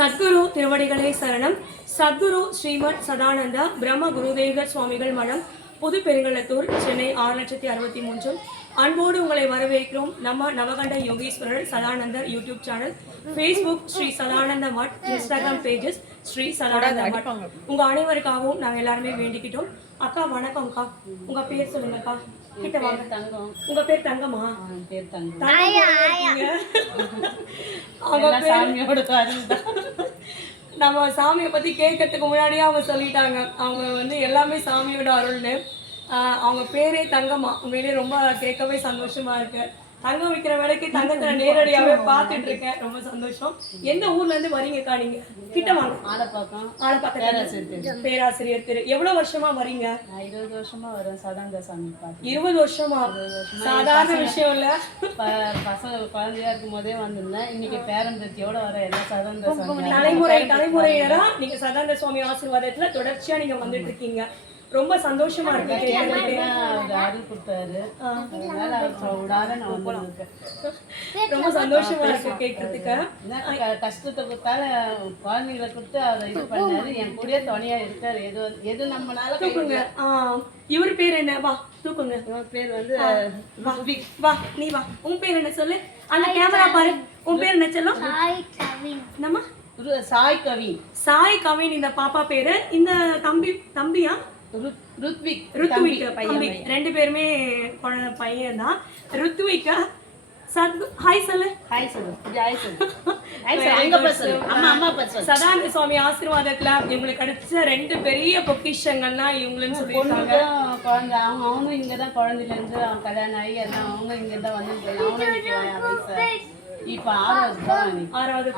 சத்குரு திருவடிகளே சரணம். சத்குரு ஸ்ரீமத் சதானந்த பிரம்ம குருதேவர் சுவாமிகள் மடம், புது பெருங்கலத்தூர், சென்னை 6,63. அன்போடு உங்களை வரவேற்கிறோம். நம்ம Navakanda Yogishwarar Sadanandar YouTube channel, Facebook Sri Sadananda Mutt, Instagram pages Sri Sadananda மட். உங்க அனைவருக்காகவும் நாங்கள் எல்லாருமே வேண்டிக்கிட்டோம். அக்கா வணக்கம்க்கா, உங்க பேர் சொல்லுங்கக்கா. கிட்ட வாங்க. தங்கம். உங்க பேர் தங்கமா? பேர் தங்கம். நம்ம சாமியை பத்தி கேட்கறதுக்கு முன்னாடியே அவங்க சொல்லிட்டாங்க, அவங்க வந்து எல்லாமே சாமியோட அருள்னு. அவங்க பேரே தங்கம்மா. உண்மையிலே ரொம்ப கேட்கவே சந்தோஷமா இருக்கு. தங்கம் விற்கிற வேலைக்கு தங்கத்தை நேரடியாவே பார்த்துட்டு இருக்கேன். ரொம்ப சந்தோஷம். எந்த ஊர்ல இருந்து வரீங்கக்கா நீங்க? கிட்ட வாங்க. ஆலப்பாக்கம் பேராசிரியர் திரு. எவ்வளவு வருஷமா வரீங்க? 20 வருஷமா வரேன். சதானந்த சாமி 20 வருஷமா? சாதாரண விஷயம் இல்ல. பசங்க குழந்தையா இருக்கும் போதே வந்திருந்தேன். இன்னைக்கு பேரம்பத்தியோட வர எல்லாம் சதானந்த சாமி. தலைமுறையரா நீங்க சதானந்த சுவாமி ஆசீர்வாதத்துல தொடர்ச்சியா நீங்க வந்துட்டு இருக்கீங்க. ரொம்ப சந்தோஷமா இருக்கு. ரொம்ப சந்தோஷமா இருக்கு கேட்கறதுக்கு. கஷ்டத்தை கொடுத்தால குழந்தைங்களை கொடுத்து அவர் இது பண்ணாரு. என் கூடயே துணையா இருக்காரு. எது நம்மளால தூக்குங்க. இவர் பேர் என்ன? வா தூக்குங்க. இவர் பேர் வந்து வா நீ வா. உன் பேர் என்ன சொல்லு? அந்த கேமரா பாரு. உன் பேர் என்ன சொல்லும்? நம்ம சாய் கவின். சாய் கவின் இந்த பாப்பா பேரு. இந்த தம்பியா? ருத்விக். ரெண்டு பேருமே பையன் தான். ருத்விகா ஹாய் சொல்லு. சதானந்த சுவாமி ஆசீர்வாதத்துல இவங்களுக்கு கிடைச்ச 2 பெரிய பொக்கிஷங்கள்னா இவங்களுன்னு சொல்லியிருக்காங்க. குழந்தை அவனும் இங்கதான் குழந்தைல இருந்து அவன் கல்யாணம் ஆகி எல்லாம் அவங்க இங்கதான் வந்து இப்ப 6வது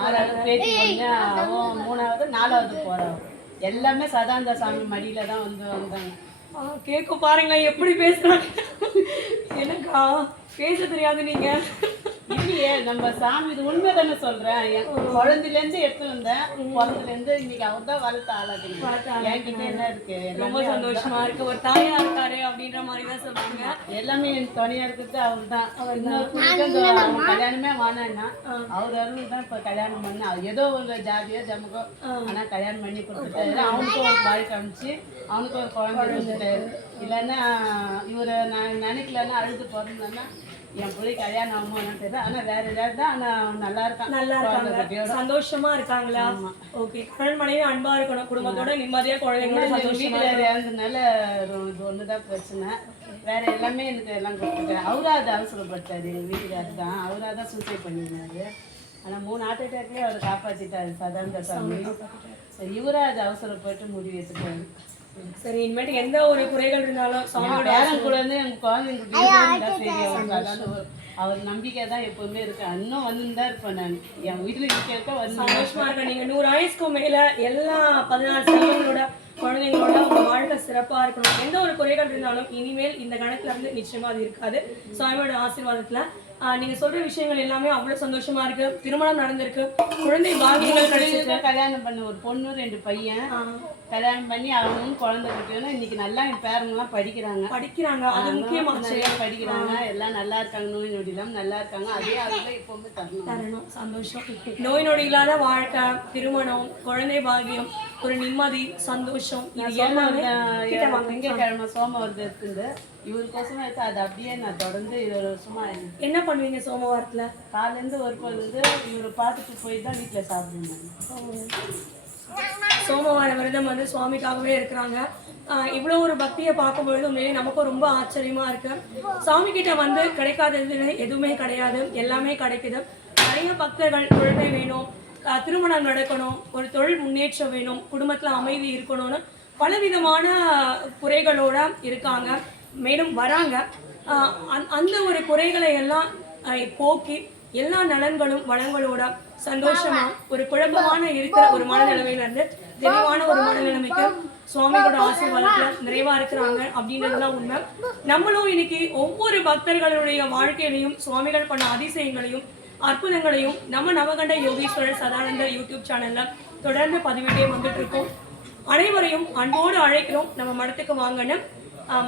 பேட்டி பொண்ணு, அவன் 3வது 4வது போறான். எல்லாமே சதானந்த சாமி மடியில தான் வந்து வந்தாங்க. கேட்க பாருங்களேன் எப்படி பேசுறாங்க. எனக்கா பேச தெரியாது. நீங்க இல்லையே, நம்ம சாமி இது உண்மை தானே சொல்றேன். குழந்தைல இருந்து எடுத்து வந்தேன். குழந்தைல இருந்து இன்னைக்கு அவர் தான் வளர்த்த ஆளாக்குறீங்க. என்கிட்ட என்ன இருக்கு? ரொம்ப சந்தோஷமா இருக்கு. ஒரு தாயா இருக்காரு அப்படின்ற மாதிரி தான் சொல்றாங்க. எல்லாமே என் துணையா இருக்கிறது அவர் தான். அவர் கல்யாணமே வானா அவர் அருள் தான் இப்ப கல்யாணம் பண்ண. ஏதோ ஒரு ஜாதியோ ஜமகோ ஆனா கல்யாணம் பண்ணி கொடுத்துட்டாரு. அவனுக்கும் ஒரு பாய் காமிச்சு அவனுக்கும் ஒரு குழந்தை கொடுத்துட்டாரு. இல்லைன்னா இவரை நான் நினைக்கலன்னா அழுது பிறந்தேன்னா என் பிள்ளை கல்யாணம் ஆகுமான்னு தெரியல. ஆனா வேற ஏதாவது தான். ஆனா நல்லா இருக்காங்க. சந்தோஷமா இருக்காங்களா? ஓகே. கணவன் மனைவி அன்பா இருக்கணும். குடும்பத்தோட நிம்மதியா குழந்தைங்களோட வீட்டுல இறந்ததுனால இது ஒண்ணுதான் பிரச்சனை. வேற எல்லாமே எனக்கு எல்லாம் கொடுத்துட்டேன். அவராது அவசரப்பட்டாரு. எங்க வீட்டுக்காரர் தான். அவராதான் சூசைட் பண்ணிருந்தாரு. ஆனா 3 ஹார்ட் அட்டாக்லயே அவரை காப்பாத்திட்டாரு சதானந்த சாமி. சரி, இவரா அது அவசரப்பட்டு முடிவு எடுத்துட்டாரு. சரி, இனிமேட்டு எந்த ஒரு குறைகள் இருந்தாலும் கூட இருந்து எங்க குழந்தைங்க அவர் நம்பிக்கை தான் எப்பவுமே இருக்கு. இன்னும் வந்துதான் இருப்பேன். நான் என் வீட்டுல இருக்க வந்து சந்தோஷமா இருக்கேன். நீங்க 100 ஆயுஸ்க்கும் மேல எல்லா 14 செல்வங்களோட குழந்தைங்களோட உங்க வாழ்க்கை சிறப்பா இருக்கணும். எந்த ஒரு குறைகள் இருந்தாலும் இனிமேல் இந்த கணக்குல இருந்து நிச்சயமா அது இருக்காது. சுவாமியோட ஆசீர்வாதத்துல நீங்க சொல்ற விஷயங்கள் எல்லாமே அவ்வளவு சந்தோஷமா இருக்கு. திருமணம் நடந்திருக்கு, குழந்தை பாக்கியங்கள் கிடைச்சிருக்கு. கல்யாணம் பண்ண ஒரு பொண்ணு 2 பையன் கல்யாணம் பண்ணி அவங்களும் குழந்தை குட்டியும் இன்னைக்கு நல்லா என் பேரங்கெல்லாம் படிக்கிறாங்க. அது முக்கியமா படிக்கிறாங்க. எல்லாம் நல்லா இருக்காங்க. நோய் நொடி இல்லாம நல்லா இருக்காங்க. அதே அதுல எப்பவுமே தரணும். சந்தோஷம். நோய் நொடி இல்லாத வாழ்க்கை, திருமணம், குழந்தை பாக்கியம், ஒரு நிம்மதி, சந்தோஷம், இது எல்லாமே திங்கக்கிழமை சோமவாரத்தை இருக்குது. இவருக்கோசமா வச்சு அது அப்படியே நான் தொடர்ந்து 20 வருஷமா. என்ன பண்ணுவீங்க சோமவாரத்துல? காலேருந்து ஒரு பொழுது இவரை பார்த்துட்டு போய் தான் வீட்டில் சாப்பிடுவேன். சோமவார விரதம் வந்து சுவாமிக்காகவே இருக்கிறாங்க. இவ்வளோ ஒரு பக்தியை பார்க்கும்பொழுது உண்மையிலே நமக்கும் ரொம்ப ஆச்சரியமா இருக்கு. சாமி கிட்ட வந்து கிடைக்காதது எதுவுமே கிடையாது, எல்லாமே கிடைக்குது. நிறைய பக்தர்கள் குழந்தை வேணும், திருமணம் நடக்கணும், ஒரு தொழில் முன்னேற்றம் வேணும், குடும்பத்துல அமைதி இருக்கணும்னு பலவிதமான குறைகளோட இருக்காங்க. மேலும் வராங்க. அந்த ஒரு குறைகளை எல்லாம் போக்கி எல்லா நலன்களும் வளங்களோட சந்தோஷமா ஒரு குழப்பமான இருக்கிற ஒரு மனநிலைமையில இருந்து தெளிவான ஒரு மனநிலைமைக்கு சுவாமியோட ஆசீர்வாதத்துல நிறைவா இருக்கிறாங்க அப்படின்றதுதான் உண்மை. நம்மளும் இன்னைக்கு ஒவ்வொரு பக்தர்களுடைய வாழ்க்கையிலையும் சுவாமிகள் பண்ண அதிசயங்களையும் அற்புதங்களையும் நம்ம நவகண்ட யோகீஸ்வரர் சதானந்த யூடியூப் சேனல்ல தொடர்ந்து பதிவிட்டே வந்துட்டு இருக்கோம். அனைவரையும் அன்போடு அழைக்கிறோம் நம்ம மடத்துக்கு வாங்கன்னு.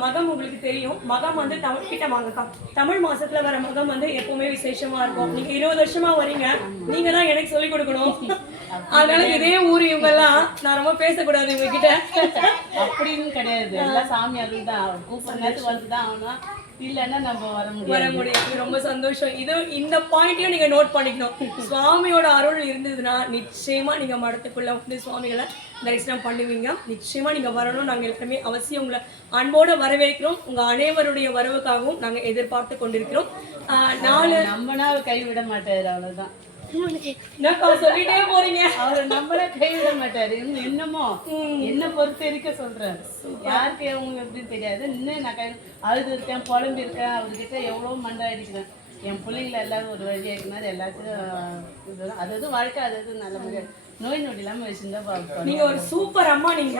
மகம் உங்களுக்கு தெரியும். மகம் வந்து தமிழ் கிட்ட வாங்கக்கா. தமிழ் மாசத்துல வர மகம் வந்து எப்பவுமே விசேஷமா இருக்கும். நீங்க 20 வருஷமா வரீங்க, நீங்க தான் எனக்கு சொல்லி கொடுக்கணும். அதனால இதே ஊர் இவங்க எல்லாம் நான் ரொம்ப பேசக்கூடாது இவங்க கிட்ட அப்படின்னு கிடையாது. எல்லாம் சாமி அருள் தான். கூப்பிடுற நேரத்துக்கு வந்துதான் ஆகணும், இல்லைன்னா நம்ம வர முடியும். ரொம்ப சந்தோஷம். இது இந்த பாயிண்ட்டையும் நீங்க நோட் பண்ணிக்கணும். சுவாமியோட அருள் இருந்ததுன்னா நிச்சயமா நீங்க மடத்துக்குள்ள வந்து சுவாமிகளை தரிசனம் பண்ணுவீங்க. நிச்சயமா நீங்க வரணும். நாங்க எல்லாமே அவசியம் உங்களை அன்போட வரவேற்கிறோம். உங்க அனைவருடைய வரவுக்காகவும் நாங்க எதிர்பார்த்து கொண்டிருக்கிறோம். 4 நம்மனா கைவிட மாட்டாரு, அவ்வளவுதான். என்னக்கா சொல்லிட்டே போறீங்க? அவரை நம்மள கைவிட மாட்டாரு. என்னமோ என்ன பொறுத்த இருக்க சொல்றாரு. யாருக்கு அவங்க எப்படின்னு தெரியாது. இன்னும் நான் அழுது இருக்கேன், புலம்பு இருக்கேன். அவர்கிட்ட எவ்வளவு மண்டை அடிக்கிறேன். என் பிள்ளைங்களை எல்லாரும் ஒரு வழி ஆக்கினாரு. எல்லாத்துக்கும் அது வாழ்க்கை, அது நல்ல முடியாது. நோய் நொடி இல்லாம வச்சிருந்தா நீங்க ஒரு சூப்பர் அம்மா. நீங்க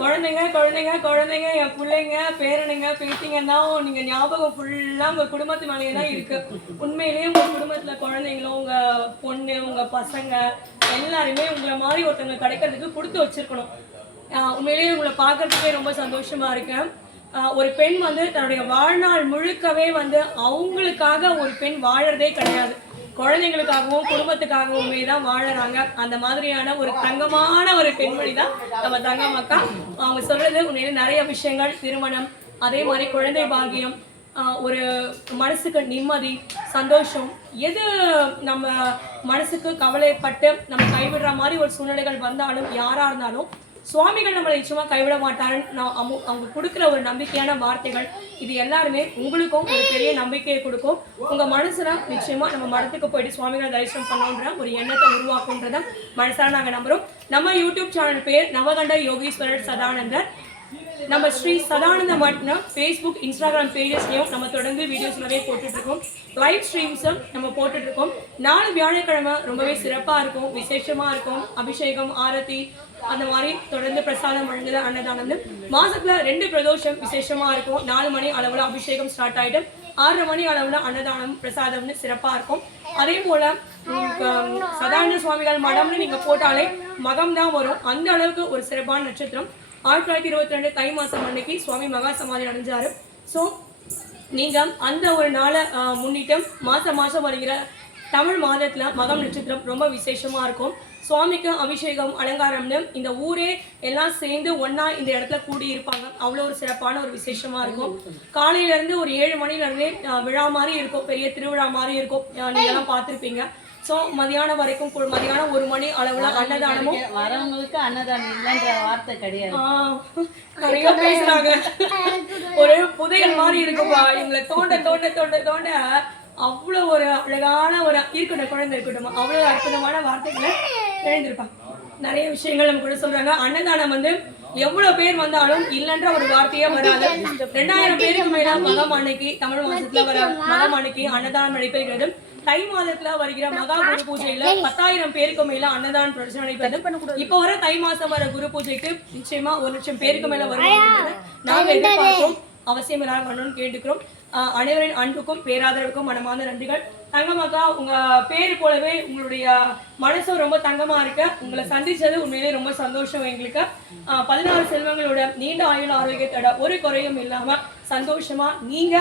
குழந்தைங்க குழந்தைங்க குழந்தைங்க, என் பிள்ளைங்க பேரனுங்க பேத்திங்கன்னா நீங்க ஞாபகம் ஃபுல்லா உங்க குடும்பத்து மேலேயே தான் இருக்கு. உண்மையிலேயே உங்க குடும்பத்துல குழந்தைங்களும் உங்க பொண்ணு உங்க பசங்க எல்லாருமே உங்களை மாதிரி ஒருத்தவங்க கிடைக்கிறதுக்கு கொடுத்து வச்சிருக்கணும். உண்மையிலேயே உங்களை பார்க்கறதுக்கே ரொம்ப சந்தோஷமா இருக்கேன். ஒரு பெண் வந்து தன்னுடைய வாழ்நாள் முழுக்கவே வந்து அவங்களுக்காக ஒரு பெண் வாழறதே கிடையாது. குழந்தைங்களுக்காகவும் குடும்பத்துக்காகவுமே தான் வாழறாங்க. அந்த மாதிரியான ஒரு தங்கமான ஒரு பெண்மணி தான் நம்ம தங்கமக்கா. அவங்க சொல்றது உண்மையிலே நிறைய விஷயங்கள், திருமணம், அதே மாதிரி குழந்தை பாக்கியம், ஒரு மனசுக்கு நிம்மதி, சந்தோஷம், எது நம்ம மனசுக்கு கவலைப்பட்டு நம்ம கைவிடுற மாதிரி ஒரு சூழ்நிலைகள் வந்தாலும் யாரா இருந்தாலும் சுவாமிகள் நம்மளை நிச்சயமா கைவிட மாட்டாருன்னு அவங்க கொடுக்குற ஒரு நம்பிக்கையான வார்த்தைகள் இது எல்லாருமே உங்களுக்கும் ஒரு பெரிய நம்பிக்கையை கொடுக்கும். உங்க மனசுல நிச்சயமா நம்ம மடத்துக்கு போயிட்டு சுவாமிகளை தரிசனம் பண்ணோன்ற ஒரு எண்ணத்தை உருவாக்குன்றத மனசால நாங்க நம்புறோம். நம்ம யூடியூப் சேனல் பேர் நவகண்ட யோகீஸ்வரர் சதானந்தர். நம்ம ஸ்ரீ சதானந்த மட்டம் ஃபேஸ்புக் இன்ஸ்டாகிராம் பேஜஸ்லையும் நம்ம தொடர்ந்து வீடியோஸ் நிறைய போட்டுட்டு இருக்கோம். லைவ் ஸ்ட்ரீம்ஸும் நம்ம போட்டுட்டு இருக்கோம். 4 வியாழக்கிழமை ரொம்பவே சிறப்பா இருக்கும், விசேஷமா இருக்கும். அபிஷேகம், ஆரத்தி, அந்த மாதிரி தொடர்ந்து பிரசாதம் வழங்குது, அன்னதானம். மாசத்துல 2 பிரதோஷம் விசேஷமா இருக்கும். 4 மணி அளவுல அபிஷேகம் ஸ்டார்ட் ஆயிடும். 6 மணி அளவுல அன்னதானம் பிரசாதம்னு சிறப்பா இருக்கும். அதே போல சதானந்த சுவாமிகள் மடம்னு நீங்க போட்டாலே மகம் தான் வரும். அந்த அளவுக்கு ஒரு சிறப்பான நட்சத்திரம். 1922 தை மாசம் அன்னைக்கு சுவாமி மகா சமாதி அடைஞ்சாரு. ஸோ நீங்க அந்த ஒரு நாளை முன்னிட்டு மாசம் வருகிற தமிழ் மாதத்துல மகம் நட்சத்திரம் ரொம்ப விசேஷமா இருக்கும். சுவாமிக்கு அபிஷேகம், அலங்காரம்னு இந்த ஊரே எல்லாம் சேர்ந்து ஒன்னா இந்த இடத்துல கூடி இருப்பாங்க. அவ்வளோ ஒரு சிறப்பான ஒரு விசேஷமா இருக்கும். காலையில இருந்து ஒரு 7 மணில இருந்தே விழா மாதிரி இருக்கும், பெரிய திருவிழா மாதிரி இருக்கும். நீங்க எல்லாம் பார்த்துருப்பீங்க. ஸோ மதியானம் வரைக்கும், மதியானம் 1 மணி அளவுல அன்னதானமும். வரவங்களுக்கு அன்னதானம் இல்லைன்ற வார்த்தை கிடையாது. நிறைய பேசுறாங்க. ஒரு புதையல் மாதிரி இருக்குப்பா. இவங்களை தோண்ட தோண்ட தோண்ட தோண்ட அவ்வளோ ஒரு அழகான ஒரு இருக்கட்டும், குழந்தை இருக்கட்டும், அவ்வளோ அற்புதமான வார்த்தைகளை எழுந்திருப்பாங்க. நிறைய விஷயங்கள் நம்ம கூட சொல்றாங்க. அன்னதானம் வந்து எவ்வளவு பேர் வந்தாலும் இல்லைன்ற ஒரு வார்த்தையே வராது. 2000 பேருக்கு மேல மகம் அன்னைக்கு, தமிழ் மாசத்துல வர மகம் அன்னைக்கு அன்னதானம் நடைபெறுகிறது. தை மாதத்துல வருகிற மகா குரு பூஜையில 10,000 பேருக்கு மேல அன்னதானம் பிரச்சனை நடைபெறுது. இப்ப வர தை மாசம் வர குரு பூஜைக்கு நிச்சயமா 1,00,000 பேருக்கு மேல வருவாங்க. நாங்க எதிர்பார்க்கிறோம். அவசியம் எல்லாரும் வரணும்னு கேட்டுக்கிறோம். அனைவரின் அன்புக்கும் பேராதரவுக்கும் மனமார்ந்த நன்றிகள். தங்கமக்கா, உங்க பேரு போலவே உங்களுடைய மனசும் ரொம்ப தங்கமா இருக்கு. உங்களை சந்திச்சது உண்மையிலே ரொம்ப சந்தோஷம் எங்களுக்கு. 16 செல்வங்களோட நீண்ட ஆயுள் ஆரோக்கியத்தோட ஒரு குறையும் இல்லாம சந்தோஷமா நீங்க,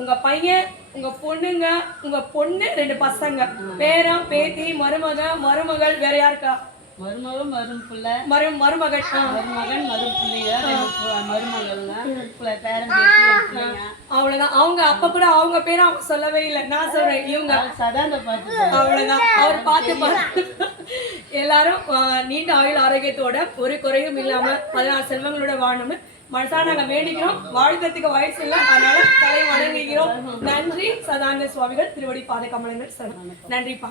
உங்க பையன், உங்க பொண்ணுங்க, உங்க பொண்ணு, 2 பசங்க, பேரன், பேத்தி, மருமகள், வேற யாருக்கா? மருமகன், மருமகள், அவ்வளவுதான். அவங்க அப்ப கூட அவங்க பேரை அவங்க சொல்லவே இல்லை. நான் சொல்றேன், இவங்க அவ்வளவுதான். அவர் பார்த்து எல்லாரும் நீண்ட ஆயுள் ஆரோக்கியத்தோட ஒரு குறையும் இல்லாம 16 செல்வங்களோட வாழணும்னு மனசா நாங்க வேண்டிக்கிறோம். வாழ்க்கத்துக்கு வயசு இல்லை, அதனால தலை வணங்குகிறோம். நன்றி. சதானந்த சுவாமிகள் திருவடி பாத கமலங்கள். நன்றிப்பா.